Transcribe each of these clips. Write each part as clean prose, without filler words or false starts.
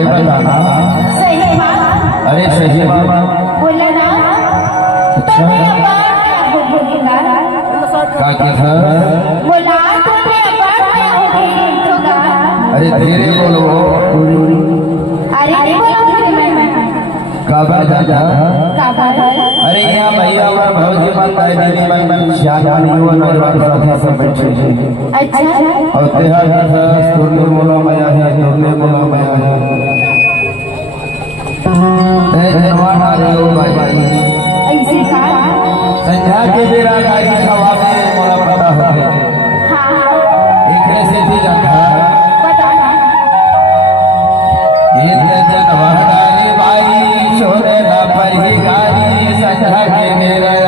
अरे बताना। सही बात। अरे सही बात बोला ना। अच्छा बोलूंगा का क्या था? बोला तुम्हें होगा। अरे धीरे बोलो। अरे काबर दादा। अरे यहाँ भैया और भौजी माता दीदी मन शादी हुआ नौजवान साथी सब बैठे हैं। अच्छा और तेहार का तुरने बोलो मया है, तुरने बोलो मया है। ते जवान आ रहे हो भाई भाई। ऐसे का संध्या के बेरा गाड़ी खवा में मोला पता हो गया। एक से थी जाता ये जनवारी भाई छोरे ना पही गाड़ी संध्या के बेरा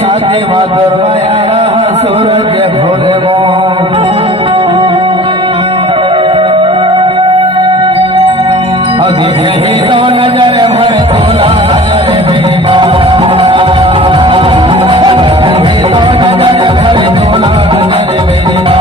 छाती मातर सूरज भोले अधिक नहीं तो नजर भर तोला नजर मेरी माँ तो नजर भर तोला नजर मेरी माँ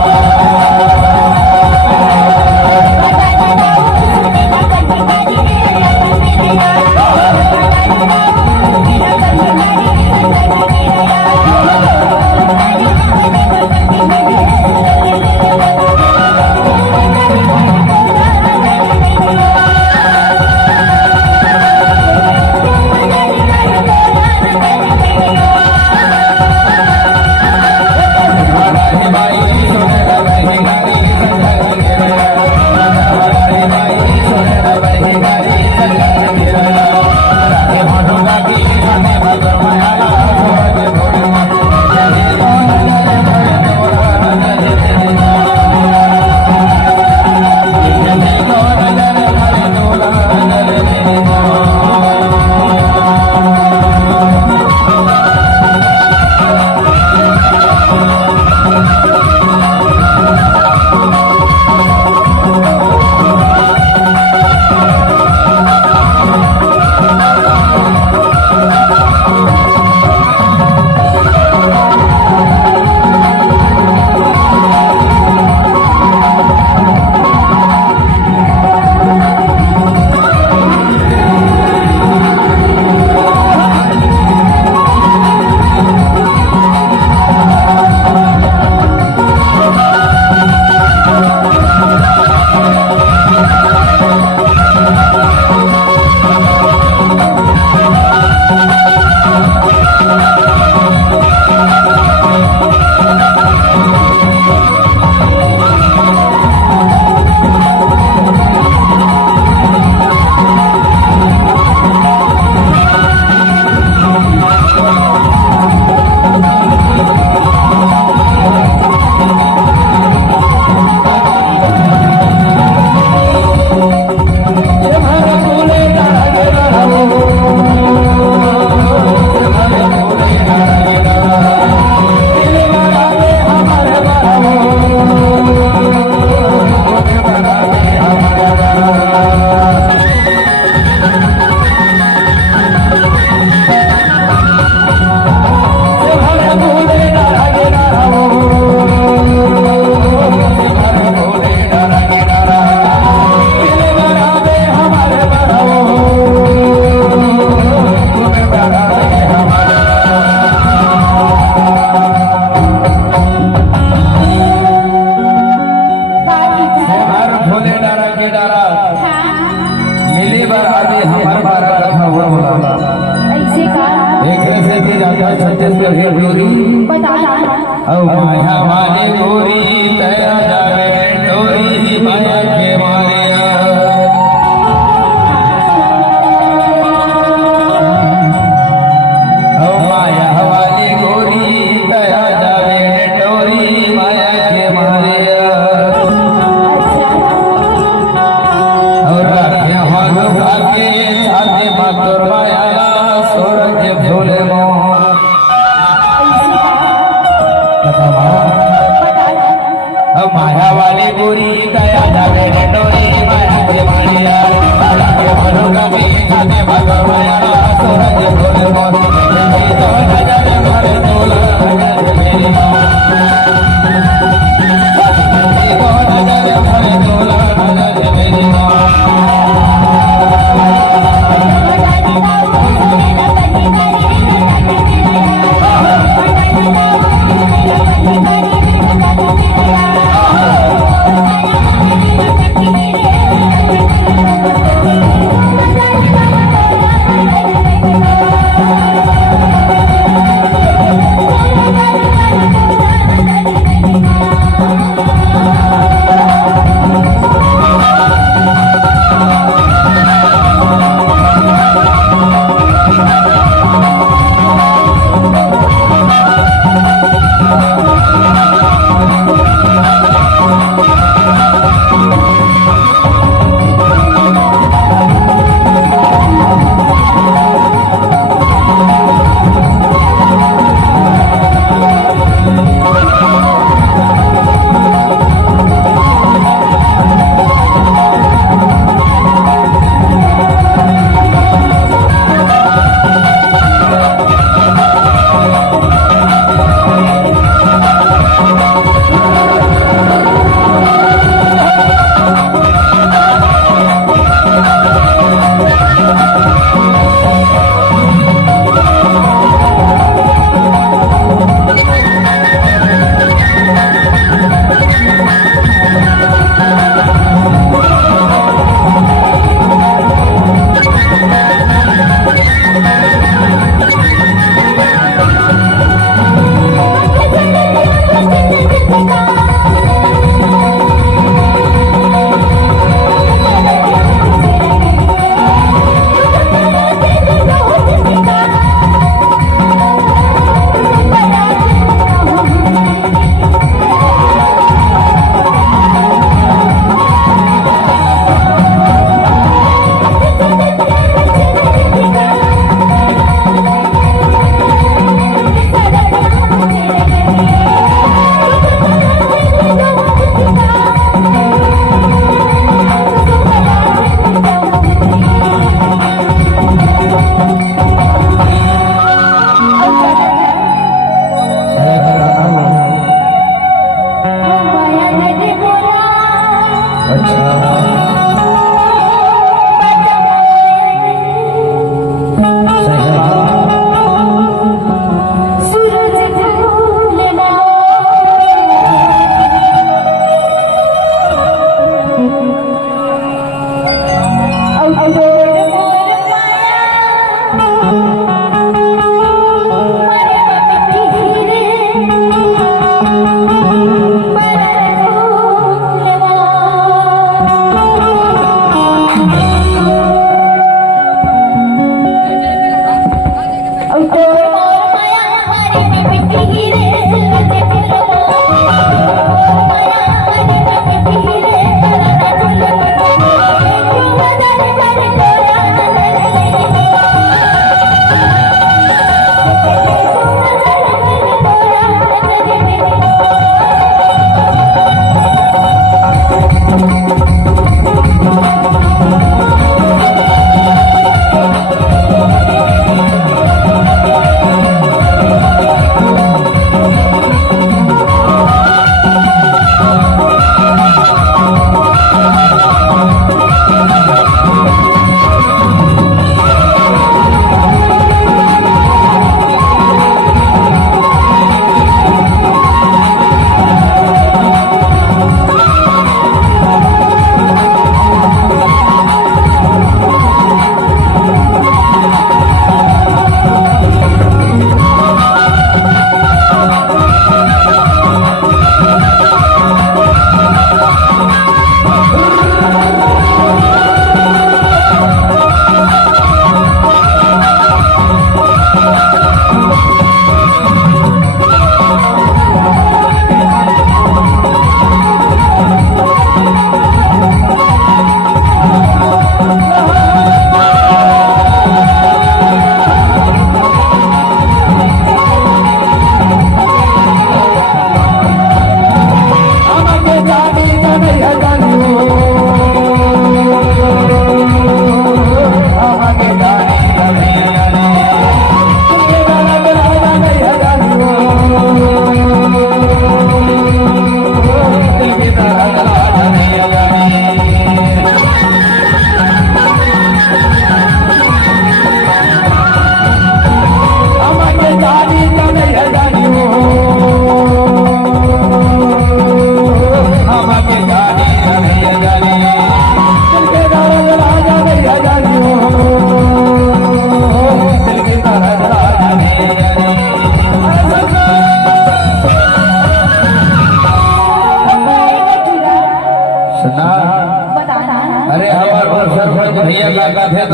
के छाती मातुर माया सूरज फूले मोह माया वाली पूरी दया जावे डोरी माया के मानिया माया के भरोगा में छाती मातुर माया सूरज फूले मोह तो नजर भरे तोला नजर मेरी माँ तो नजर भरे तोला नजर मेरी माँ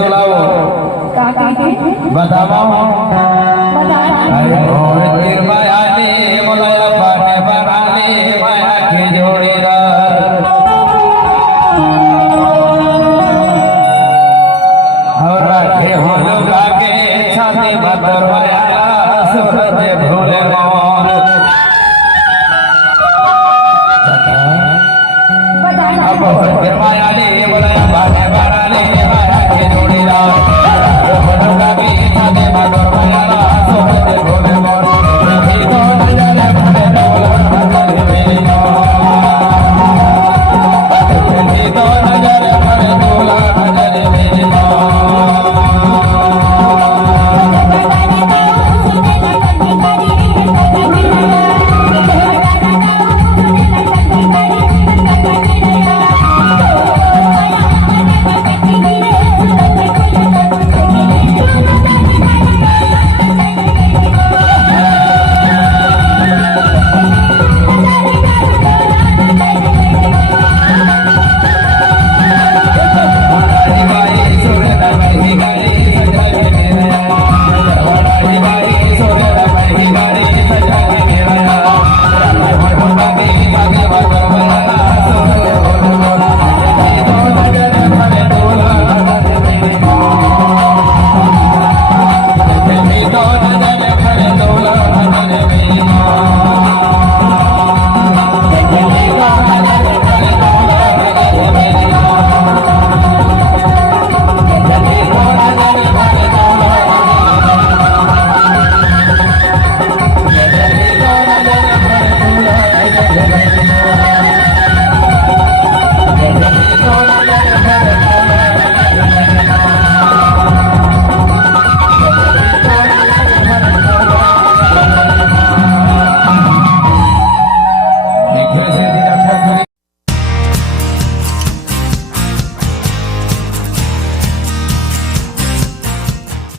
सुलाओ काकी बताओ बता अरे